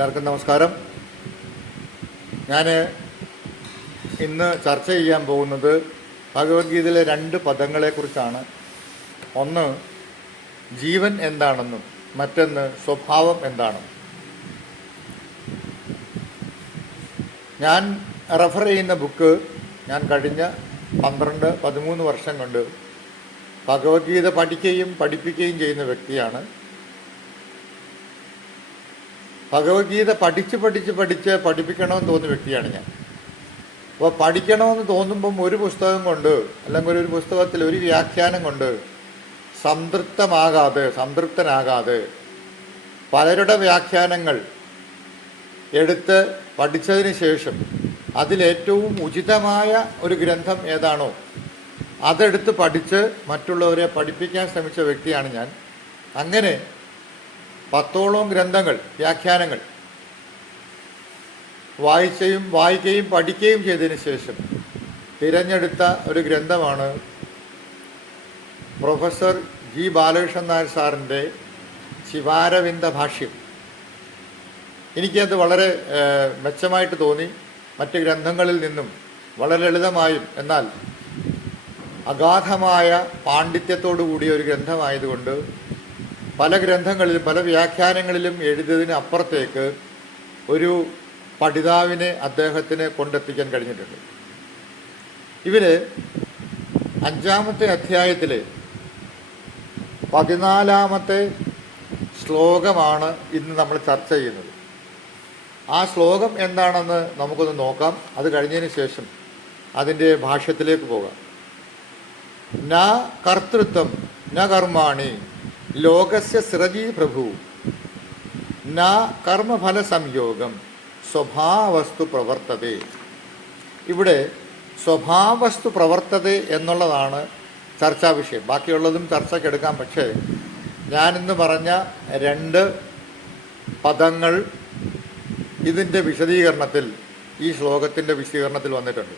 എല്ലാവർക്കും നമസ്കാരം. ഞാൻ ഇന്ന് ചർച്ച ചെയ്യാൻ പോകുന്നത് ഭഗവത്ഗീതയിലെ 2 പദങ്ങളെക്കുറിച്ചാണ്. ഒന്ന് ജീവൻ എന്താണെന്നും മറ്റൊന്ന് സ്വഭാവം എന്താണെന്നും. ഞാൻ റെഫർ ചെയ്യുന്ന ബുക്ക് ഞാൻ കഴിഞ്ഞ 12-13 വർഷം കൊണ്ട് ഭഗവത്ഗീത പഠിക്കുകയും പഠിപ്പിക്കുകയും ചെയ്യുന്ന വ്യക്തിയാണ്. ഭഗവത്ഗീത പഠിച്ച് പഠിപ്പിക്കണമെന്ന് തോന്നിയ വ്യക്തിയാണ് ഞാൻ. അപ്പോൾ പഠിക്കണമെന്ന് തോന്നുമ്പം ഒരു പുസ്തകം കൊണ്ട് അല്ലെങ്കിൽ ഒരു പുസ്തകത്തിൽ ഒരു വ്യാഖ്യാനം കൊണ്ട് സംതൃപ്തനാകാതെ പലരുടെ വ്യാഖ്യാനങ്ങൾ എടുത്ത് പഠിച്ചതിന് ശേഷം അതിലേറ്റവും ഉചിതമായ ഒരു ഗ്രന്ഥം ഏതാണോ അതെടുത്ത് പഠിച്ച് മറ്റുള്ളവരെ പഠിപ്പിക്കാൻ ശ്രമിച്ച വ്യക്തിയാണ് ഞാൻ. അങ്ങനെ 10ഓളം ഗ്രന്ഥങ്ങൾ, വ്യാഖ്യാനങ്ങൾ വായിക്കുകയും പഠിക്കുകയും ചെയ്തതിന് ശേഷം തിരഞ്ഞെടുത്ത ഒരു ഗ്രന്ഥമാണ് പ്രൊഫസർ ജി ബാലകൃഷ്ണൻ നായർ സാറിൻ്റെ ശിവാരവിന്ദ ഭാഷ്യം. എനിക്കത് വളരെ മെച്ചമായിട്ട് തോന്നി. മറ്റ് ഗ്രന്ഥങ്ങളിൽ നിന്നും വളരെ ലളിതമായും എന്നാൽ അഗാധമായ പാണ്ഡിത്യത്തോടു കൂടിയ ഒരു ഗ്രന്ഥമായതുകൊണ്ട് പല ഗ്രന്ഥങ്ങളിലും പല വ്യാഖ്യാനങ്ങളിലും എഴുതിയതിന് അപ്പുറത്തേക്ക് ഒരു പഠിതാവിനെ അദ്ദേഹത്തിന് കൊണ്ടെത്തിക്കാൻ കഴിഞ്ഞിട്ടുണ്ട്. ഇവർ 5ാമത്തെ അധ്യായത്തിലെ 14ാമത്തെ ശ്ലോകമാണ് ഇന്ന് നമ്മൾ ചർച്ച ചെയ്യുന്നത്. ആ ശ്ലോകം എന്താണെന്ന് നമുക്കൊന്ന് നോക്കാം. അത് കഴിഞ്ഞതിന് ശേഷം അതിൻ്റെ ഭാഷ്യത്തിലേക്ക് പോകാം. ന കർത്തൃത്വം ന കർമാണി ലോകസ്യ സൃജി പ്രഭു ന കർമ്മഫല സംയോഗം സ്വഭാവസ്തു പ്രവർത്തതേ. ഇവിടെ സ്വഭാവസ്തു പ്രവർത്തതേ എന്നുള്ളതാണ് ചർച്ചാ വിഷയം. ബാക്കിയുള്ളതും ചർച്ചയ്ക്കെടുക്കാം. പക്ഷേ ഞാനിന്ന് പറഞ്ഞ 2 പദങ്ങൾ ഇതിൻ്റെ വിശദീകരണത്തിൽ, ഈ ശ്ലോകത്തിൻ്റെ വിശദീകരണത്തിൽ വന്നിട്ടുണ്ട്.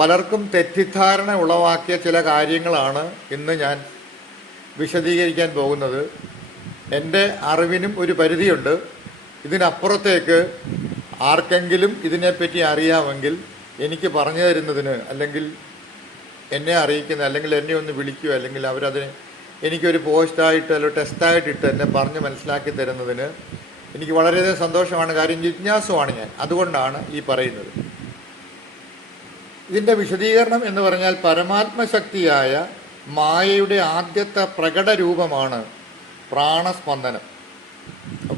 പലർക്കും തെറ്റിദ്ധാരണ ഉളവാക്കിയ ചില കാര്യങ്ങളാണ് ഇന്ന് ഞാൻ വിശദീകരിക്കാൻ പോകുന്നത്. എൻ്റെ അറിവിനും ഒരു പരിധിയുണ്ട്. ഇതിനപ്പുറത്തേക്ക് ആർക്കെങ്കിലും ഇതിനെപ്പറ്റി അറിയാമെങ്കിൽ എനിക്ക് പറഞ്ഞു തരുന്നതിന്, അല്ലെങ്കിൽ എന്നെ അറിയിക്കുന്ന, അല്ലെങ്കിൽ എന്നെ ഒന്ന് വിളിക്കുകയോ, അല്ലെങ്കിൽ അവരതിന് എനിക്കൊരു പോസ്റ്റായിട്ട് അല്ലെങ്കിൽ ടെസ്റ്റായിട്ടിട്ട് എന്നെ പറഞ്ഞ് മനസ്സിലാക്കി തരുന്നതിന് എനിക്ക് വളരെയധികം സന്തോഷമാണ്. കാര്യം ജിജ്ഞാസുവാണ് ഞാൻ. അതുകൊണ്ടാണ് ഈ പറയുന്നത്. ഇതിൻ്റെ വിശദീകരണം എന്ന് പറഞ്ഞാൽ പരമാത്മശക്തിയായ മായയുടെ ആദ്യത്തെ പ്രകടരൂപമാണ് പ്രാണസ്പന്ദനം.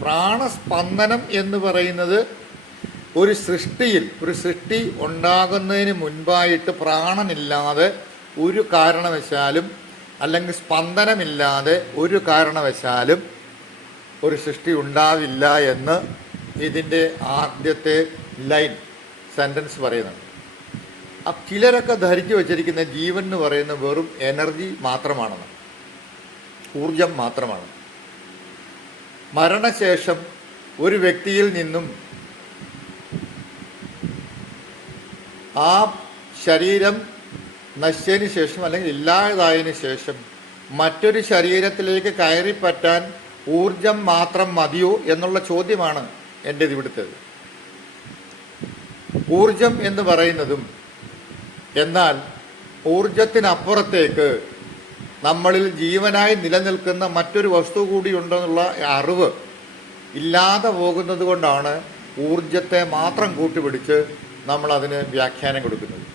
പ്രാണസ്പന്ദനം എന്ന് പറയുന്നത് ഒരു സൃഷ്ടി ഉണ്ടാകുന്നതിന് മുൻപായിട്ട് പ്രാണനില്ലാതെ ഒരു കാരണവശാലും, അല്ലെങ്കിൽ സ്പന്ദനമില്ലാതെ ഒരു കാരണവശാലും ഒരു സൃഷ്ടി ഉണ്ടാവില്ല എന്ന് ഇതിൻ്റെ ആദ്യത്തെ സെൻറ്റൻസ് പറയുന്നുണ്ട്. ചിലരൊക്കെ ധരിച്ചു വച്ചിരിക്കുന്ന ജീവൻ എന്ന് പറയുന്ന വെറും എനർജി മാത്രമാണെന്ന്, ഊർജം മാത്രമാണ്. മരണശേഷം ഒരു വ്യക്തിയിൽ നിന്നും ആ ശരീരം നശിച്ചതിന് ശേഷം അല്ലെങ്കിൽ ഇല്ലാതായതിനു ശേഷം മറ്റൊരു ശരീരത്തിലേക്ക് കയറിപ്പറ്റാൻ ഊർജം മാത്രം മതിയോ എന്നുള്ള ചോദ്യമാണ് എൻ്റേത് ഇവിടുത്തേത്. ഊർജം എന്ന് പറയുന്നതും, എന്നാൽ ഊർജത്തിനപ്പുറത്തേക്ക് നമ്മളിൽ ജീവനായി നിലനിൽക്കുന്ന മറ്റൊരു വസ്തു കൂടി ഉണ്ടെന്നുള്ള അറിവ് ഇല്ലാതെ പോകുന്നത് കൊണ്ടാണ് ഊർജത്തെ മാത്രം കൂട്ടുപിടിച്ച് നമ്മളതിന് വ്യാഖ്യാനം കൊടുക്കുന്നത്.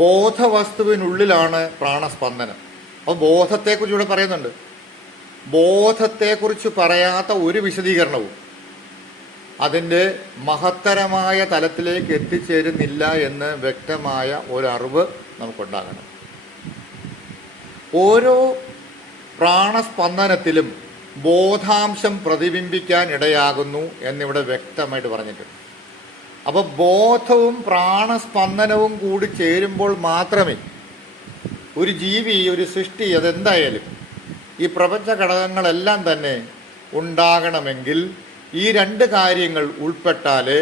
ബോധവസ്തുവിനുള്ളിലാണ് പ്രാണസ്പന്ദനം. അപ്പോൾ ബോധത്തെക്കുറിച്ച് ഇവിടെ പറയുന്നുണ്ട്. ബോധത്തെക്കുറിച്ച് പറയാത്ത ഒരു വിശദീകരണവും അതിൻ്റെ മഹത്തരമായ തലത്തിലേക്ക് എത്തിച്ചേരുന്നില്ല എന്ന് വ്യക്തമായ ഒരറിവ് നമുക്കുണ്ടാകണം. ഓരോ പ്രാണസ്പന്ദനത്തിലും ബോധാംശം പ്രതിബിംബിക്കാൻ ഇടയാകുന്നു എന്നിവിടെ വ്യക്തമായിട്ട് പറഞ്ഞിട്ടുണ്ട്. അപ്പോൾ ബോധവും പ്രാണസ്പന്ദനവും കൂടി ചേരുമ്പോൾ മാത്രമേ ഒരു ജീവി, ഒരു സൃഷ്ടി, അതെന്തായാലും ഈ പ്രപഞ്ച ഘടകങ്ങളെല്ലാം തന്നെ ഉണ്ടാകണമെങ്കിൽ ഈ 2 കാര്യങ്ങൾ ഉൾപ്പെട്ടാലേ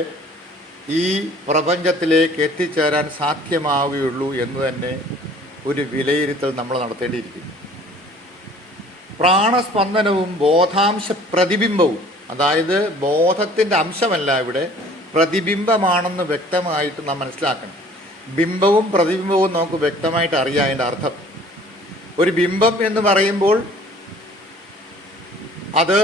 ഈ പ്രപഞ്ചത്തിലേക്ക് എത്തിച്ചേരാൻ സാധ്യമാവുകയുള്ളൂ എന്ന് തന്നെ ഒരു വിലയിരുത്തൽ നമ്മൾ നടത്തേണ്ടിയിരിക്കുന്നു. പ്രാണസ്പന്ദനവും ബോധാംശ പ്രതിബിംബവും, അതായത് ബോധത്തിൻ്റെ അംശമല്ല ഇവിടെ, പ്രതിബിംബമാണെന്ന് വ്യക്തമായിട്ട് നാം മനസ്സിലാക്കണം. ബിംബവും പ്രതിബിംബവും നമുക്ക് വ്യക്തമായിട്ട് അറിയാം അതിൻ്റെ അർത്ഥം. ഒരു ബിംബം എന്ന് പറയുമ്പോൾ അത്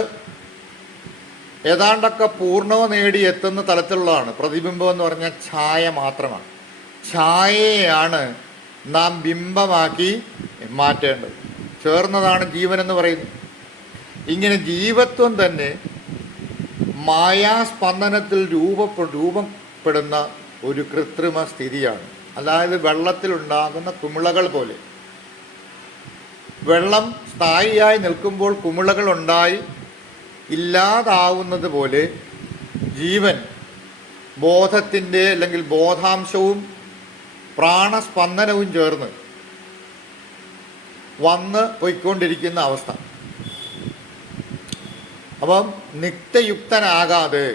ഏതാണ്ടൊക്കെ പൂർണ്ണത നേടി എത്തുന്ന തലത്തിലുള്ളതാണ്. പ്രതിബിംബം എന്ന് പറഞ്ഞാൽ ഛായ മാത്രമാണ്. ഛായയാണ് നാം ബിംബമാക്കി മാറ്റേണ്ടത്. ചേർന്നതാണ് ജീവൻ എന്ന് പറയുന്നത്. ഇങ്ങനെ ജീവത്വം തന്നെ മായാസ്പന്ദനത്തിൽ രൂപപ്പെടുന്ന ഒരു കൃത്രിമ സ്ഥിതിയാണ്. അതായത് വെള്ളത്തിലുണ്ടാകുന്ന കുമിളകൾ പോലെ. വെള്ളം സ്ഥായിയായി നിൽക്കുമ്പോൾ കുമിളകൾ ഉണ്ടായി ഇല്ലാതാവുന്നത് പോലെ ജീവൻ ബോധത്തിൻ്റെ അല്ലെങ്കിൽ ബോധാംശവും പ്രാണസ്പന്ദനവും ചേർന്ന് വന്ന് പോയിക്കൊണ്ടിരിക്കുന്ന അവസ്ഥ. അപ്പം നിത്യയുക്തനാകാതെ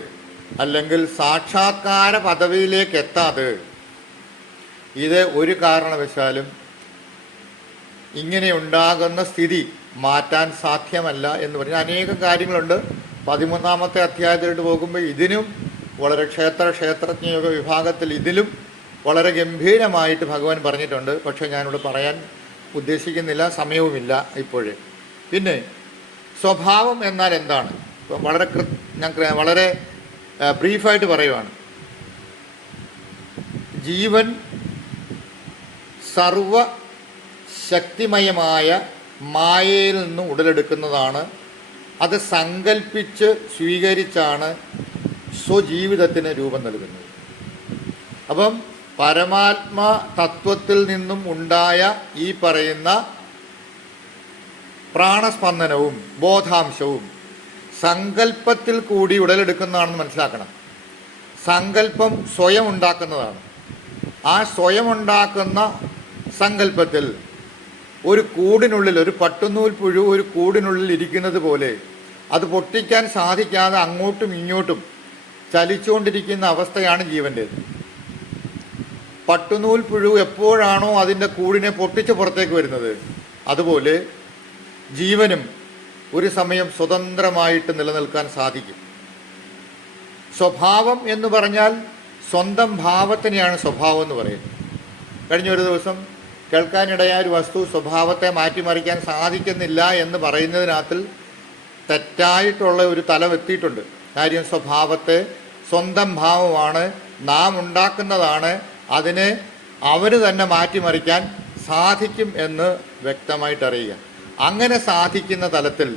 അല്ലെങ്കിൽ സാക്ഷാത്കാര പദവിയിലേക്ക് എത്താതെ ഇത് ഒരു കാരണവശാലും ഇങ്ങനെ ഉണ്ടാകുന്ന സ്ഥിതി മാറ്റാൻ സാധ്യമല്ല എന്ന് പറഞ്ഞ അനേകം കാര്യങ്ങളുണ്ട്. 13-ാമത്തെ അധ്യായത്തിലോട്ട് പോകുമ്പോൾ ഇതിനും വളരെ ക്ഷേത്രജ്ഞയോഗ വിഭാഗത്തിൽ ഇതിലും വളരെ ഗംഭീരമായിട്ട് ഭഗവാൻ പറഞ്ഞിട്ടുണ്ട്. പക്ഷേ ഞാനിവിടെ പറയാൻ ഉദ്ദേശിക്കുന്നില്ല, സമയവുമില്ല ഇപ്പോഴേ. പിന്നെ സ്വഭാവം എന്നാൽ എന്താണ്? ഇപ്പം ഞാൻ വളരെ ബ്രീഫായിട്ട് പറയുവാണ്. ജീവൻ സർവ ശക്തിമയമായ മായയിൽ നിന്ന് ഉടലെടുക്കുന്നതാണ്. അത് സങ്കൽപ്പിച്ച് സ്വീകരിച്ചാണ് സ്വജീവിതത്തിന് രൂപം നൽകുന്നത്. അപ്പം പരമാത്മാ തത്വത്തിൽ നിന്നും ഉണ്ടായ ഈ പറയുന്ന പ്രാണസ്പന്ദനവും ബോധാംശവും സങ്കല്പത്തിൽ കൂടി ഉടലെടുക്കുന്നതാണെന്ന് മനസ്സിലാക്കണം. സങ്കല്പം സ്വയം ഉണ്ടാക്കുന്നതാണ്. ആ സ്വയം ഉണ്ടാക്കുന്ന സങ്കല്പത്തിൽ ഒരു കൂടിനുള്ളിൽ, ഒരു പട്ടുനൂൽ പുഴു ഒരു കൂടിനുള്ളിൽ ഇരിക്കുന്നത് പോലെ അത് പൊട്ടിക്കാൻ സാധിക്കാതെ അങ്ങോട്ടും ഇങ്ങോട്ടും ചലിച്ചുകൊണ്ടിരിക്കുന്ന അവസ്ഥയാണ് ജീവൻ്റേത്. പട്ടുനൂൽ പുഴു എപ്പോഴാണോ അതിൻ്റെ കൂടിനെ പൊട്ടിച്ച് പുറത്തേക്ക് വരുന്നത്, അതുപോലെ ജീവനും ഒരു സമയം സ്വതന്ത്രമായിട്ട് നിലനിൽക്കാൻ സാധിക്കും. സ്വഭാവം എന്ന് പറഞ്ഞാൽ സ്വന്തം ഭാവത്തിനെയാണ് സ്വഭാവം എന്ന് പറയുന്നത്. കഴിഞ്ഞ ഒരു ദിവസം കേൾക്കാനിടയായ ഒരു വസ്തു സ്വഭാവത്തെ മാറ്റിമറിക്കാൻ സാധിക്കുന്നില്ല എന്ന് പറയുന്നതിനകത്തിൽ തെറ്റായിട്ടുള്ള ഒരു തലം എത്തിയിട്ടുണ്ട്. കാര്യം സ്വഭാവത്തെ സ്വന്തം ഭാവമാണ്, നാം ഉണ്ടാക്കുന്നതാണ്, അതിനെ അവർ തന്നെ മാറ്റിമറിക്കാൻ സാധിക്കും എന്ന് വ്യക്തമായിട്ട് അറിയുക. അങ്ങനെ സാധിക്കുന്ന തലത്തിൽ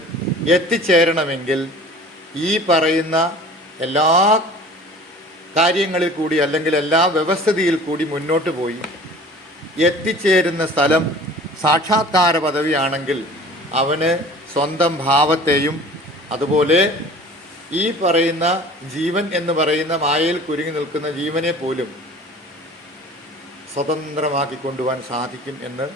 എത്തിച്ചേരണമെങ്കിൽ ഈ പറയുന്ന എല്ലാ കാര്യങ്ങളിൽ കൂടി അല്ലെങ്കിൽ എല്ലാ വ്യവസ്ഥിതിയിൽ കൂടി മുന്നോട്ട് പോയി എത്തിച്ചേരുന്ന സ്ഥലം സാക്ഷാത്കാര പദവിയാണെങ്കിൽ അവന് സ്വന്തം ഭാവത്തെയും അതുപോലെ ഈ പറയുന്ന ജീവൻ എന്ന് പറയുന്ന മായയിൽ കുരുങ്ങി നിൽക്കുന്ന ജീവനെ പോലും സ്വതന്ത്രമാക്കി കൊണ്ടുപോകാൻ സാധിക്കും എന്ന്